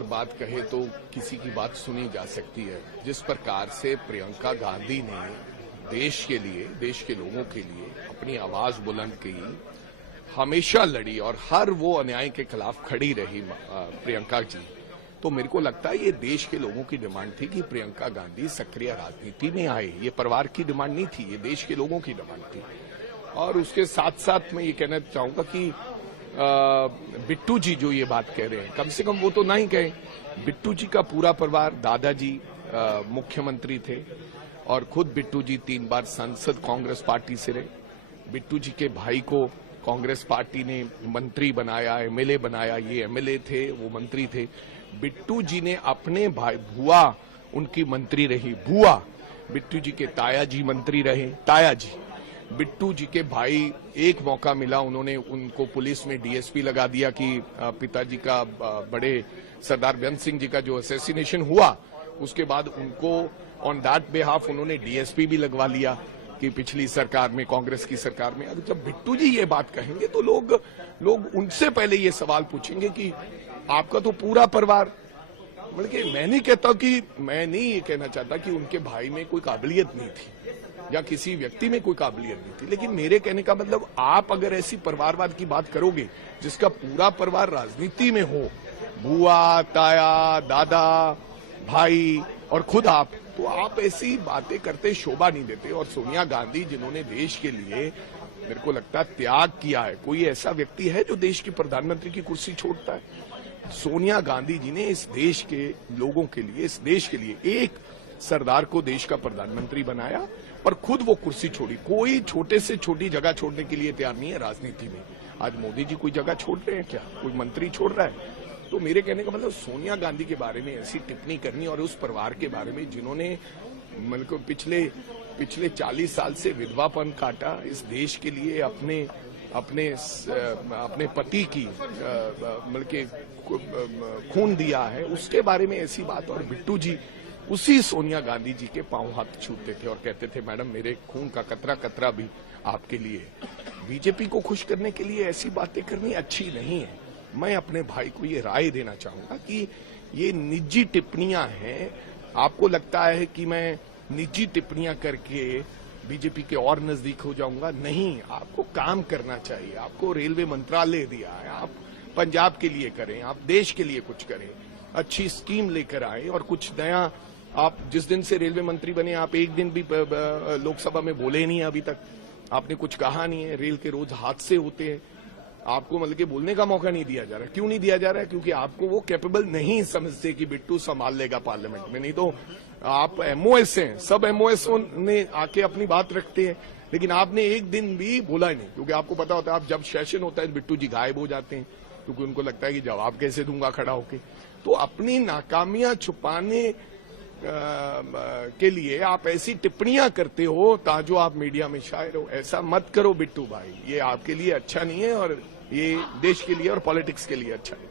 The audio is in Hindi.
और बात कहे तो किसी की बात सुनी जा सकती है। जिस प्रकार से प्रियंका गांधी ने देश के लिए, देश के लोगों के लिए अपनी आवाज बुलंद की, हमेशा लड़ी और हर वो अन्याय के खिलाफ खड़ी रही प्रियंका जी, तो मेरे को लगता है ये देश के लोगों की डिमांड थी कि प्रियंका गांधी सक्रिय राजनीति में आए। ये परिवार की डिमांड नहीं थी, ये देश के लोगों की डिमांड थी। और उसके साथ साथ मैं ये कहना चाहूंगा कि बिट्टू जी जो ये बात कह रहे हैं, कम से कम वो तो नहीं कहे। बिट्टू जी का पूरा परिवार, दादाजी मुख्यमंत्री थे और खुद बिट्टू जी 3 बार सांसद कांग्रेस पार्टी से रहे। बिट्टू जी के भाई को कांग्रेस पार्टी ने मंत्री बनाया, एमएलए बनाया, ये एमएलए थे, वो मंत्री थे। बिट्टू जी ने अपने भाई, बुआ उनकी मंत्री रही, बुआ। बिट्टू जी के ताया जी मंत्री रहे, ताया जी। बिट्टू जी के भाई, एक मौका मिला, उन्होंने उनको पुलिस में डीएसपी लगा दिया कि पिताजी का, बड़े सरदार बेअंत सिंह जी का जो असैसिनेशन हुआ, उसके बाद उनको ऑन दैट बिहाफ उन्होंने डीएसपी भी लगवा लिया कि पिछली सरकार में, कांग्रेस की सरकार में। अब जब बिट्टू जी ये बात कहेंगे तो लोग उनसे पहले ये सवाल पूछेंगे कि आपका तो पूरा परिवार, बल्कि मैं नहीं कहता कि, मैं नहीं ये कहना चाहता कि उनके भाई में कोई काबिलियत नहीं थी या किसी व्यक्ति में कोई काबिलियत नहीं थी, लेकिन मेरे कहने का मतलब, आप अगर ऐसी परिवारवाद की बात करोगे जिसका पूरा परिवार राजनीति में हो, बुआ, ताया, दादा, भाई और खुद आप, तो आप ऐसी बातें करते शोभा नहीं देते। और सोनिया गांधी जिन्होंने देश के लिए, मेरे को लगता है, त्याग किया है, कोई ऐसा व्यक्ति है जो देश की प्रधानमंत्री की कुर्सी छोड़ता है? सोनिया गांधी जी ने इस देश के लोगों के लिए, इस देश के लिए एक सरदार को देश का प्रधानमंत्री बनाया और खुद वो कुर्सी छोड़ी। कोई छोटे से छोटी जगह छोड़ने के लिए तैयार नहीं है राजनीति में। आज मोदी जी कोई जगह छोड़ रहे हैं क्या? कोई मंत्री छोड़ रहा है? तो मेरे कहने का मतलब, सोनिया गांधी के बारे में ऐसी टिप्पणी करनी, और उस परिवार के बारे में जिन्होंने मतलब पिछले 40 साल से विधवापन काटा, इस देश के लिए अपने पति की मतलब खून दिया है, उसके बारे में ऐसी बात। और बिट्टू जी उसी सोनिया गांधी जी के पांव हाथ छूते थे और कहते थे, मैडम मेरे खून का कतरा कतरा भी आपके लिए। बीजेपी को खुश करने के लिए ऐसी बातें करनी अच्छी नहीं है। मैं अपने भाई को ये राय देना चाहूंगा कि ये निजी टिप्पणियां हैं। आपको लगता है कि मैं निजी टिप्पणियां करके बीजेपी के और नजदीक हो जाऊंगा? नहीं, आपको काम करना चाहिए। आपको रेलवे मंत्रालय दिया है, आप पंजाब के लिए करें, आप देश के लिए कुछ करें, अच्छी स्कीम लेकर आए और कुछ नया। आप जिस दिन से रेलवे मंत्री बने, आप एक दिन भी लोकसभा में बोले नहीं, अभी तक आपने कुछ कहा नहीं है। रेल के रोज हादसे होते हैं, आपको मतलब कि बोलने का मौका नहीं दिया जा रहा। क्यों नहीं दिया जा रहा है? क्योंकि आपको वो कैपेबल नहीं समझते कि बिट्टू संभाल लेगा पार्लियामेंट में। नहीं तो आप एमओएस हैं, सब एमओएस ने आके अपनी बात रखते हैं, लेकिन आपने एक दिन भी बोला नहीं, क्योंकि आपको पता होता है, आप जब सेशन होता है बिट्टू जी गायब हो जाते हैं, क्योंकि उनको लगता है कि जवाब कैसे दूंगा खड़ा होके। तो अपनी नाकामियां छुपाने के लिए आप ऐसी टिप्पणियां करते हो ताजो आप मीडिया में शायर हो। ऐसा मत करो बिट्टू भाई, ये आपके लिए अच्छा नहीं है और ये देश के लिए और पॉलिटिक्स के लिए अच्छा नहीं।